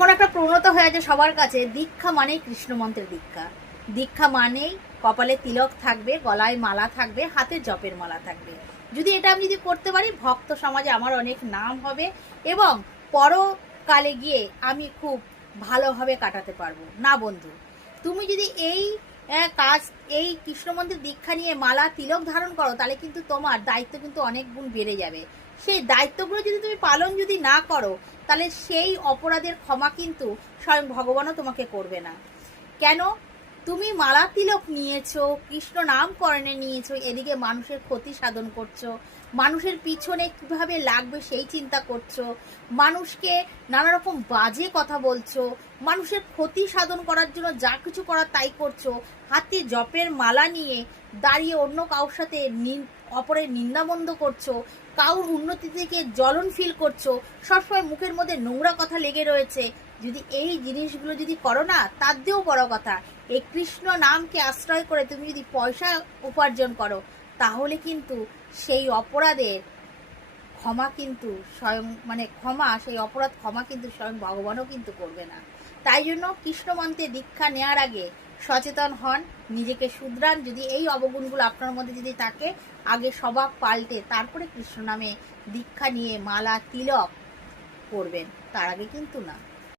এখন একটা প্রবণতা হয়ে আছে সবার কাছে, দীক্ষা মানেই কৃষ্ণ মন্ত্রের দীক্ষা। দীক্ষা মানেই কপালে তিলক থাকবে, গলায় মালা থাকবে, হাতে জপের মালা থাকবে। যদি এটা আমি যদি করতে পারি, ভক্ত সমাজে আমার অনেক নাম হবে এবং পরকালে গিয়ে আমি খুব ভালোভাবে কাটাতে পারবো। না বন্ধু, তুমি যদি এই কাজ, এই কৃষ্ণ মন্ত্রের দীক্ষা নিয়ে মালা তিলক ধারণ করো, তাহলে কিন্তু তোমার দায়িত্ব কিন্তু অনেক গুণ বেড়ে যাবে। সেই দায়িত্বগুলো যদি তুমি পালন যদি না করো, তাহলে সেই অপরাধের ক্ষমা কিন্তু স্বয়ং ভগবানও তোমাকে করবে না। কেন? তুমি মালা তিলক নিয়েছো, কৃষ্ণ নামকরণে নিয়েছো, এদিকে মানুষের ক্ষতি সাধন করছো, মানুষের পিছনে কিভাবে লাগবে সেই চিন্তা করছো, মানুষকে নানা রকম বাজে কথা বলছো, মানুষের ক্ষতি সাধন করার জন্য যা কিছু করার তাই করছো, হাতে জপের মালা নিয়ে দাঁড়িয়ে অন্য কারোর সাথে অপরের নিন্দামন্দ করছো, কারোর উন্নতি থেকে জ্বলন ফিল করছো, সবসময় মুখের মধ্যে নোংরা কথা লেগে রয়েছে। যদি এই জিনিসগুলো যদি করো না, তার দিয়েও বড় কথা, এই কৃষ্ণ নামকে আশ্রয় করে তুমি যদি পয়সা উপার্জন করো, তাহলে কিন্তু সেই অপরাধের ক্ষমা কিন্তু স্বয়ং সেই অপরাধ ক্ষমা কিন্তু স্বয়ং ভগবানও কিন্তু করবে না। তাই জন্য কৃষ্ণ মন্ত্রে দীক্ষা নেওয়ার আগে সচেতন হন, নিজেকে শুধরান। যদি এই অবগুণগুলো আপনার মধ্যে যদি থাকে, আগে স্বভাব পাল্টে তারপরে কৃষ্ণ নামে দীক্ষা নিয়ে মালা তিলক করবেন, তার আগে কিন্তু না।